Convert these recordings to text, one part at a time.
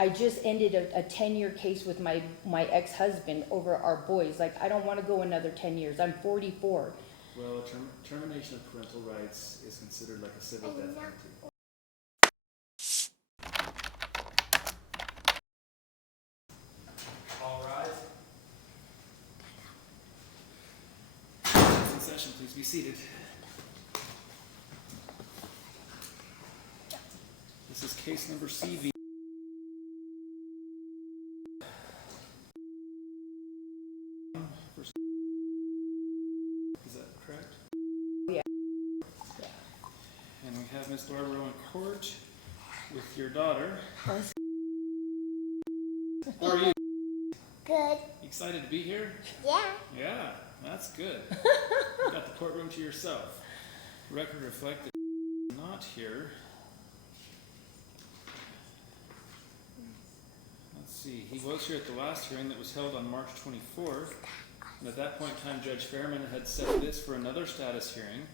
I just ended a 10-year case with my ex-husband over our boys. Like, I don't want to go another 10 years. I'm 44. Well, a termination of parental rights is considered like a civil death penalty. All rise. In session, please be seated. This is case number CV. Is that correct? Yeah. And we have Ms. Barbara in court with your daughter. How are you? Good. Excited to be here? Yeah. Yeah, that's good. You got the courtroom to yourself. Record reflected not here. Let's see, he was here at the last hearing that was held on March 24th. And at that point in time, Judge Frehner had set this for another status hearing.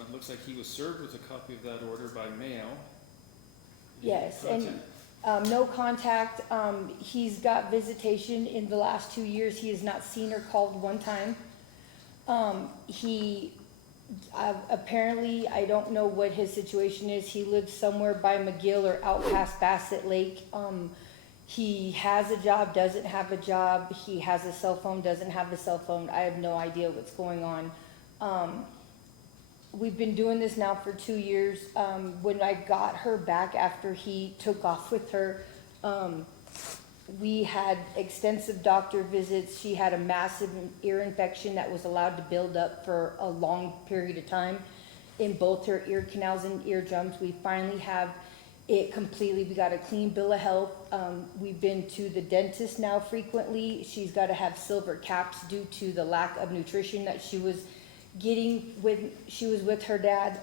It looks like he was served with a copy of that order by mail. Yes, and no contact. He's got visitation in the last 2 years. He has not seen or called one time. Apparently, I don't know what his situation is. He lives somewhere by McGill or out past Bassett Lake. He has a job, doesn't have a job. He has a cell phone, doesn't have a cell phone. I have no idea what's going on. We've been doing this now for 2 years. When I got her back after he took off with her, we had extensive doctor visits. She had a massive ear infection that was allowed to build up for a long period of time in both her ear canals and eardrums. We finally have it completely. We got a clean bill of health. We've been to the dentist now frequently. She's got to have silver caps due to the lack of nutrition that she was getting when she was with her dad.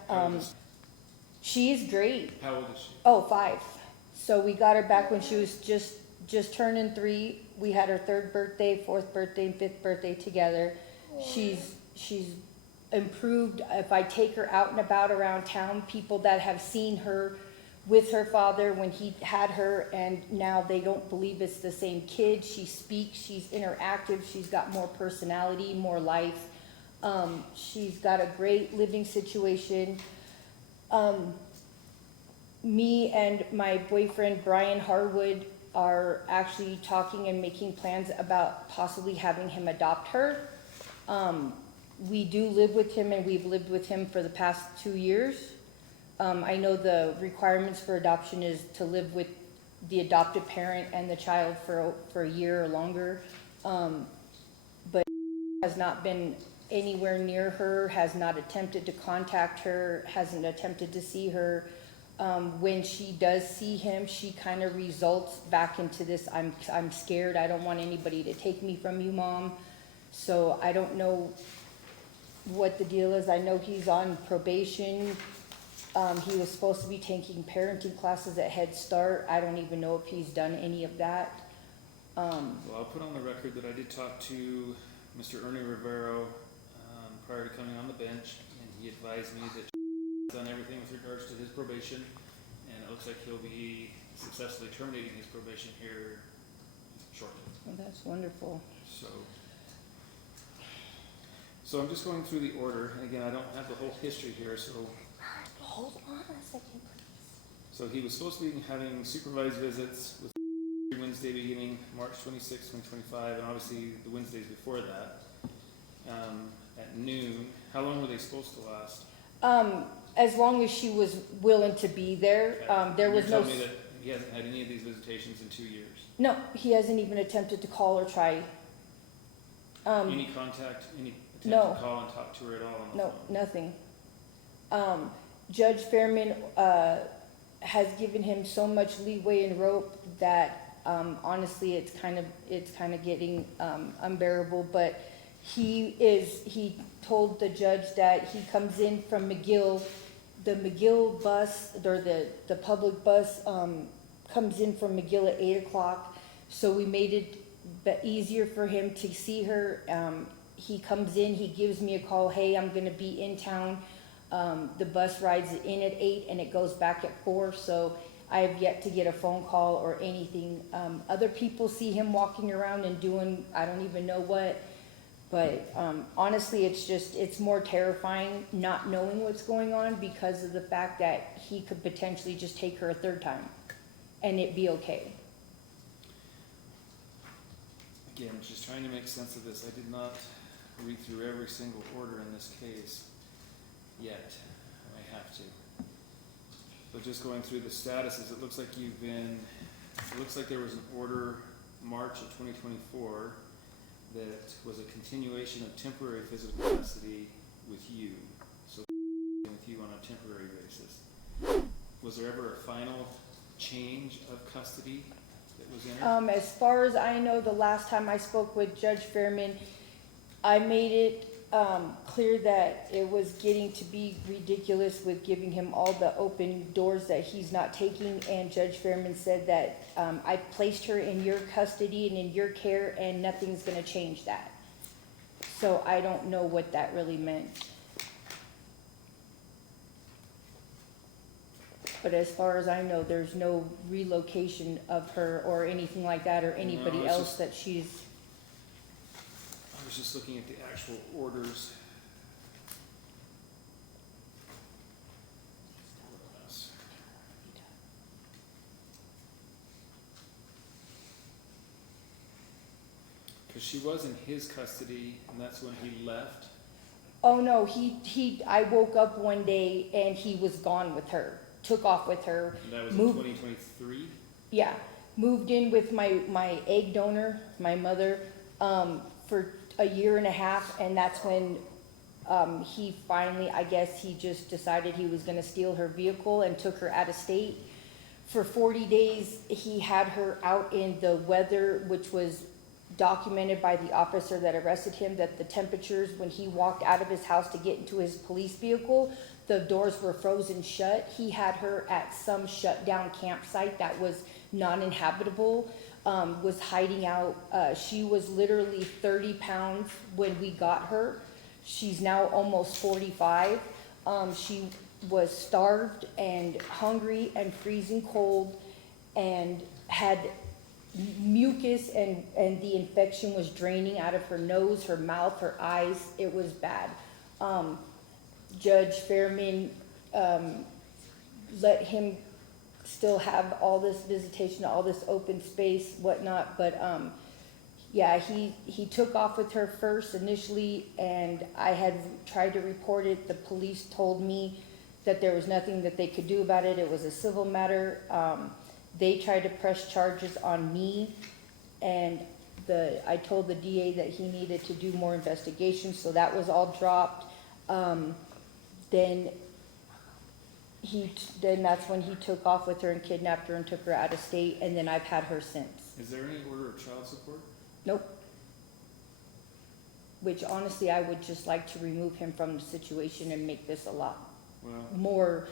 She is great. How old is she? Oh, 5. So we got her back when she was just turning 3. We had her 3rd birthday, 4th birthday, and 5th birthday together. She's improved. If I take her out and about around town, people that have seen her with her father when he had her, and now they don't believe it's the same kid. She speaks, she's interactive, she's got more personality, more life. She's got a great living situation. Me and my boyfriend, Brian Harwood, are actually talking and making plans about possibly having him adopt her. We do live with him, and we've lived with him for the past 2 years. I know the requirements for adoption is to live with the adopted parent and the child for a year or longer. But has not been anywhere near her, has not attempted to contact her, hasn't attempted to see her. When she does see him, she kind of results back into this, I'm scared, I don't want anybody to take me from you, Mom. So I don't know what the deal is. I know he's on probation. He was supposed to be taking parenting classes at Head Start. I don't even know if he's done any of that. Well, I'll put on the record that I did talk to Mr. Ernie Rivero prior to coming on the bench, and he advised me that he's done everything with regards to his probation, and it looks like he'll be successfully terminating his probation here shortly. Well, that's wonderful. So I'm just going through the order, and again, I don't have the whole history here, so. Hold on a second, please. So he was supposed to be having supervised visits with Wednesday beginning March 26, 2025, and obviously the Wednesdays before that, at noon. How long were they supposed to last? As long as she was willing to be there. There was no. Tell me that he hasn't had any of these visitations in 2 years. No, he hasn't even attempted to call or try. Any contact, any attempt No. to call and talk to her at all on the No, phone? nothing. Judge Fairman has given him so much leeway and rope that honestly, it's kind of getting unbearable. But he told the judge that he comes in from McGill. The McGill bus, or the public bus, comes in from McGill at 8 o'clock. So we made it easier for him to see her. He comes in, he gives me a call, hey, I'm gonna be in town. The bus rides in at 8 and it goes back at 4. So I have yet to get a phone call or anything. Other people see him walking around and doing, I don't even know what. But honestly, it's more terrifying not knowing what's going on because of the fact that he could potentially just take her a third time and it be okay. Again, just trying to make sense of this. I did not read through every single order in this case yet. I may have to. But just going through the statuses, it looks like it looks like there was an order March of 2024 that was a continuation of temporary physical custody with you. So with you on a temporary basis. Was there ever a final change of custody that was entered? As far as I know, the last time I spoke with Judge Fairman, I made it clear that it was getting to be ridiculous with giving him all the open doors that he's not taking, and Judge Fairman said that I placed her in your custody and in your care, and nothing's gonna change that. So I don't know what that really meant. But as far as I know, there's no relocation of her or anything like that, or anybody it's else just- that she's. I was just looking at the actual orders. Because she was in his custody, and that's when he left. Oh no, I woke up one day and he was gone with her, took off with her. And that was in moved- 2023. Yeah, moved in with my egg donor, my mother, for a year and a half, and that's when he finally, I guess he just decided he was gonna steal her vehicle and took her out of state. For 40 days, he had her out in the weather, which was documented by the officer that arrested him, that the temperatures, when he walked out of his house to get into his police vehicle, the doors were frozen shut. He had her at some shut down campsite that was non-inhabitable, was hiding out. She was literally 30 pounds when we got her. She's now almost 45. She was starved and hungry and freezing cold and had mucus, and the infection was draining out of her nose, her mouth, her eyes. It was bad. Judge Fairman let him still have all this visitation, all this open space, whatnot, but yeah, he took off with her first initially, and I had tried to report it. The police told me that there was nothing that they could do about it. It was a civil matter. They tried to press charges on me, and I told the DA that he needed to do more investigation, so that was all dropped. Then that's when he took off with her and kidnapped her and took her out of state, and then I've had her since. Is there any order of child support? Nope. Which honestly, I would just like to remove him from the situation and make this a lot Well, more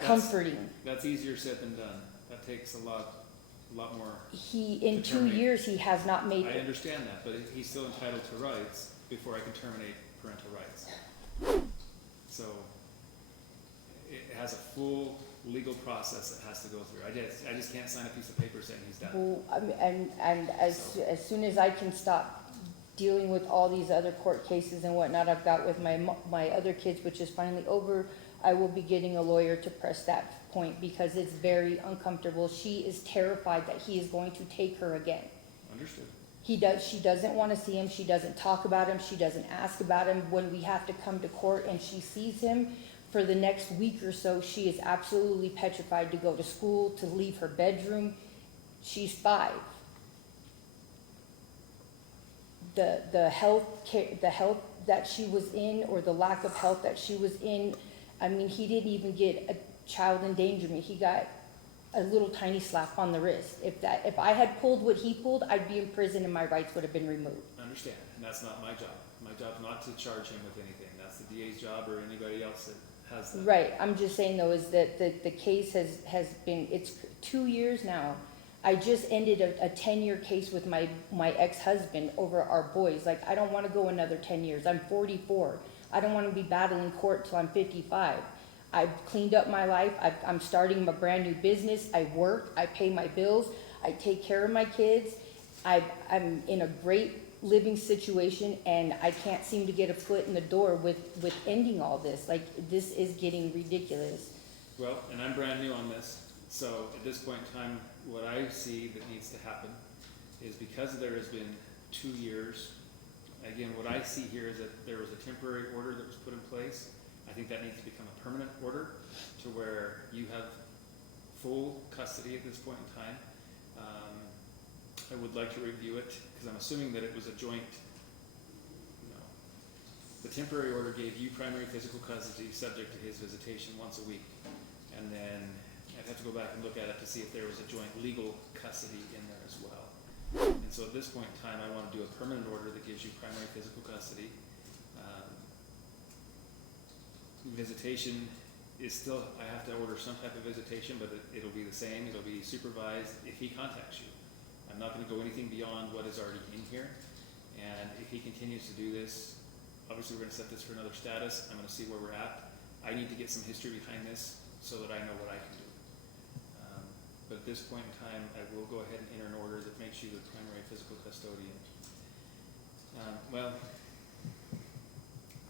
comforting. That's easier said than done. That takes a lot more. In 2 years, he has not made. I understand that, but he's still entitled to rights before I can terminate parental rights. So it has a full legal process that has to go through. I just can't sign a piece of paper saying he's done. Well, and as soon as I can stop dealing with all these other court cases and whatnot I've got with my other kids, which is finally over, I will be getting a lawyer to press that point, because it's very uncomfortable. She is terrified that he is going to take her again. Understood. She doesn't want to see him. She doesn't talk about him. She doesn't ask about him. When we have to come to court and she sees him for the next week or so, she is absolutely petrified to go to school, to leave her bedroom. She's 5. The health that she was in, or the lack of health that she was in, I mean, he didn't even get a child endangerment. He got a little tiny slap on the wrist. If I had pulled what he pulled, I'd be in prison and my rights would have been removed. I understand, and that's not my job. My job's not to charge him with anything. That's the DA's job, or anybody else that has that. Right, I'm just saying though, is that the case has been, it's 2 years now. I just ended a 10-year case with my ex-husband over our boys. Like, I don't want to go another 10 years. I'm 44. I don't want to be battling court till I'm 55. I've cleaned up my life. I'm starting a brand new business. I work, I pay my bills, I take care of my kids. I'm in a great living situation, and I can't seem to get a foot in the door with ending all this. Like, this is getting ridiculous. Well, and I'm brand new on this, so at this point in time, what I see that needs to happen is, because there has been 2 years, again, what I see here is that there was a temporary order that was put in place. I think that needs to become a permanent order to where you have full custody at this point in time. I would like to review it, because I'm assuming that it was a joint, the temporary order gave you primary physical custody subject to his visitation once a week. And then I'd have to go back and look at it to see if there was a joint legal custody in there as well. And so at this point in time, I want to do a permanent order that gives you primary physical custody. Visitation is still, I have to order some type of visitation, but it'll be the same. It'll be supervised if he contacts you. I'm not going to go anything beyond what is already in here. And if he continues to do this, obviously we're going to set this for another status. I'm going to see where we're at. I need to get some history behind this so that I know what I can do. But at this point in time, I will go ahead and enter an order that makes you the primary physical custodian. Well, let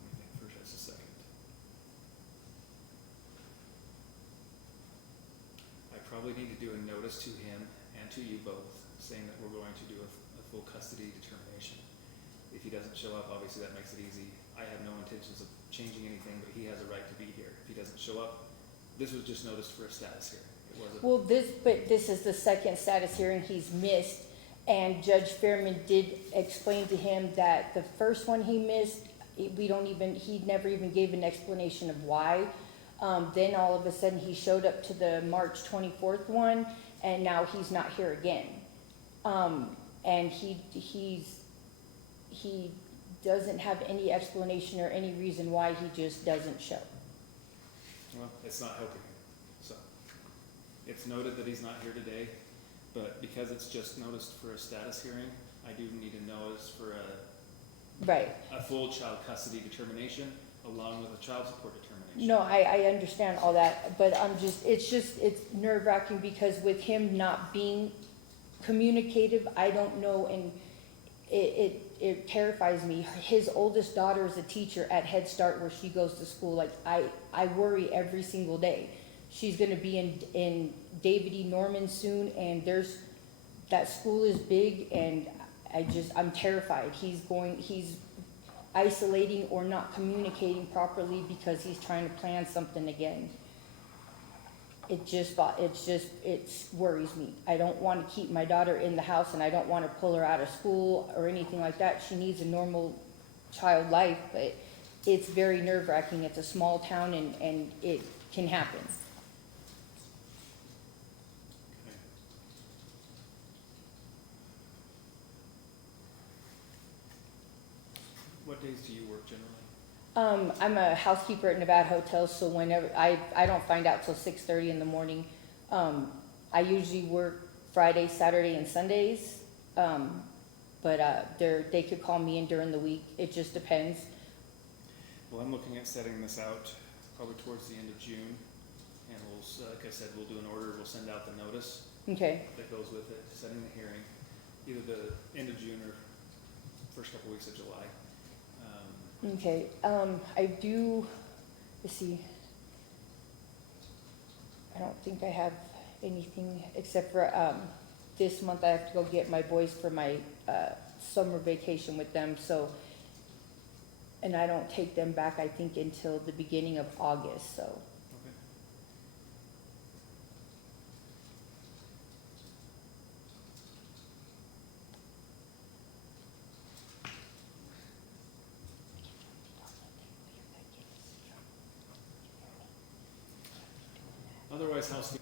me think first just a second. I probably need to do a notice to him and to you both saying that we're going to do a full custody determination. If he doesn't show up, obviously that makes it easy. I have no intentions of changing anything, but he has a right to be here. If he doesn't show up, this was just noticed for a status hearing. It wasn't. Well, this is the second status hearing he's missed, and Judge Fairman did explain to him that the first one he missed, he never even gave an explanation of why. Then all of a sudden he showed up to the March 24th one, and now he's not here again. And he doesn't have any explanation or any reason why he just doesn't show. Well, it's not helping him. So it's noted that he's not here today, but because it's just noticed for a status hearing, I do need a notice for a full child custody determination along with a child support determination. No, I understand all that, but it's nerve-wracking because with him not being communicative, I don't know, and it terrifies me. His oldest daughter is a teacher at Head Start where she goes to school. Like, I worry every single day. She's gonna be in David E. Norman soon, and that school is big, and I'm terrified. He's isolating or not communicating properly because he's trying to plan something again. It worries me. I don't want to keep my daughter in the house, and I don't want to pull her out of school or anything like that. She needs a normal child life, but it's very nerve-wracking. It's a small town, and it can happen. Okay. What days do you work generally? I'm a housekeeper at Nevada Hotels, so whenever I don't find out till 6:30 in the morning. I usually work Fridays, Saturday, and Sundays, but they could call me in during the week. It just depends. Well, I'm looking at setting this out probably towards the end of June, and like I said, we'll do an order. We'll send out the notice Okay. that goes with it, setting the hearing, either the end of June or first couple weeks of July. Okay, let's see. I don't think I have anything except for, this month I have to go get my boys for my, summer vacation with them, so, and I don't take them back, I think, until the beginning of August, so. Okay. Otherwise, how's it?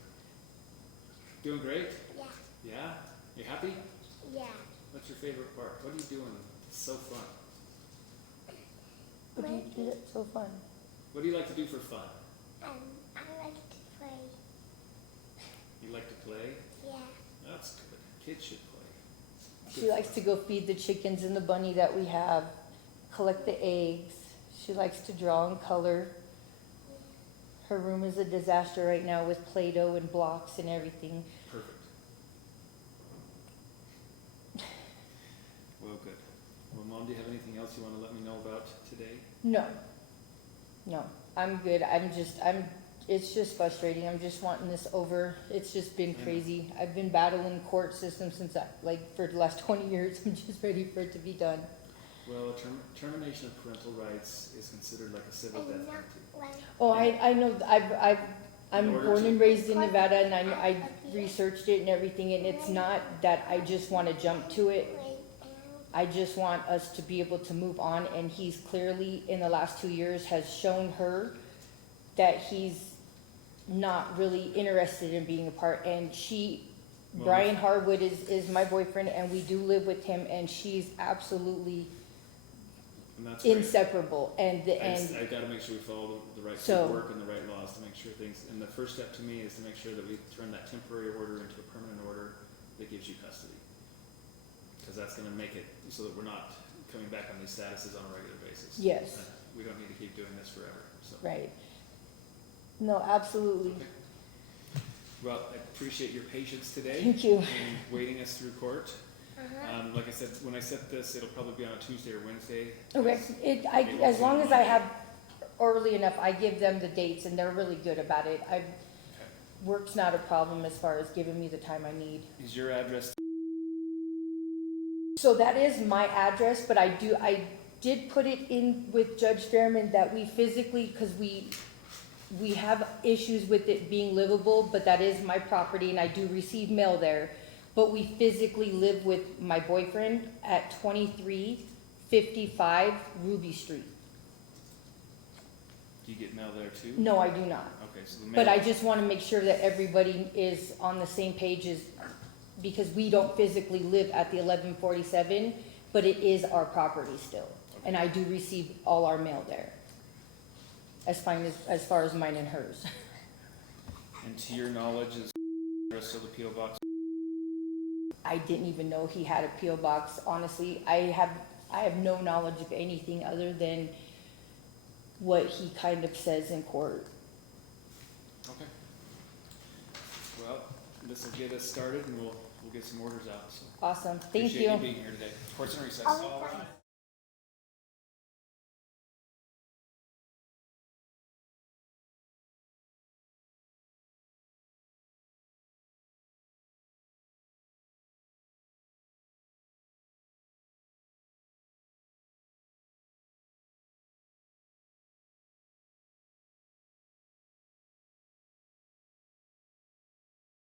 Doing great? Yeah. Yeah? You happy? Yeah. What's your favorite part? What are you doing? It's so fun. What do you do that's so fun? What do you like to do for fun? I like to play. You like to play? Yeah. That's good. Kids should play. She likes to go feed the chickens and the bunny that we have, collect the eggs. She likes to draw and color. Her room is a disaster right now with Play-Doh and blocks and everything. Perfect. Well, good. Well, Mom, do you have anything else you want to let me know about today? No, I'm good. It's just frustrating. I'm just wanting this over. It's just been crazy. I've been battling the court system since for the last 20 years. I'm just ready for it to be done. Well, termination of parental rights is considered like a civil death penalty. Oh, I know, I'm In order born to- and raised in Nevada, and I researched it and everything, and it's not that I just wanna jump to it. I just want us to be able to move on, and he's clearly, in the last 2 years, has shown her that he's not really interested in being a part, and Well, Brian Harwood is my boyfriend, and we do live with him, and she's absolutely And that's great. inseparable, I gotta make sure we follow the right So- paperwork and the right laws to make sure things, and the first step to me is to make sure that we turn that temporary order into a permanent order that gives you custody. Cause that's gonna make it so that we're not coming back on these statuses on a regular basis. Yes. We don't need to keep doing this forever, so. right. No, absolutely. Okay. Well, I appreciate your patience today. Thank you. And waiting us through court. Like I said, when I set this, it'll probably be on a Tuesday or Wednesday. Okay, as long as I have early enough, I give them the dates, and they're really good about it. Okay. Work's not a problem as far as giving me the time I need. Is your address, So that is my address, but I did put it in with Judge Fairman that we physically, cause we have issues with it being livable, but that is my property, and I do receive mail there. But we physically live with my boyfriend at 2355 Ruby Street. do you get mail there too? No, I do not. Okay, so the mail. But I just wanna make sure that everybody is on the same page because we don't physically live at the 1147, but it is our property still. And I do receive all our mail there. As far as mine and hers. And to your knowledge, is the rest of the P.O. box? I didn't even know he had a P.O. box, honestly. I have no knowledge of anything other than what he kind of says in court. Okay. Well, this will get us started and we'll get some orders out, so. Awesome, thank Appreciate you. you being here today. Court's in recess. Oh,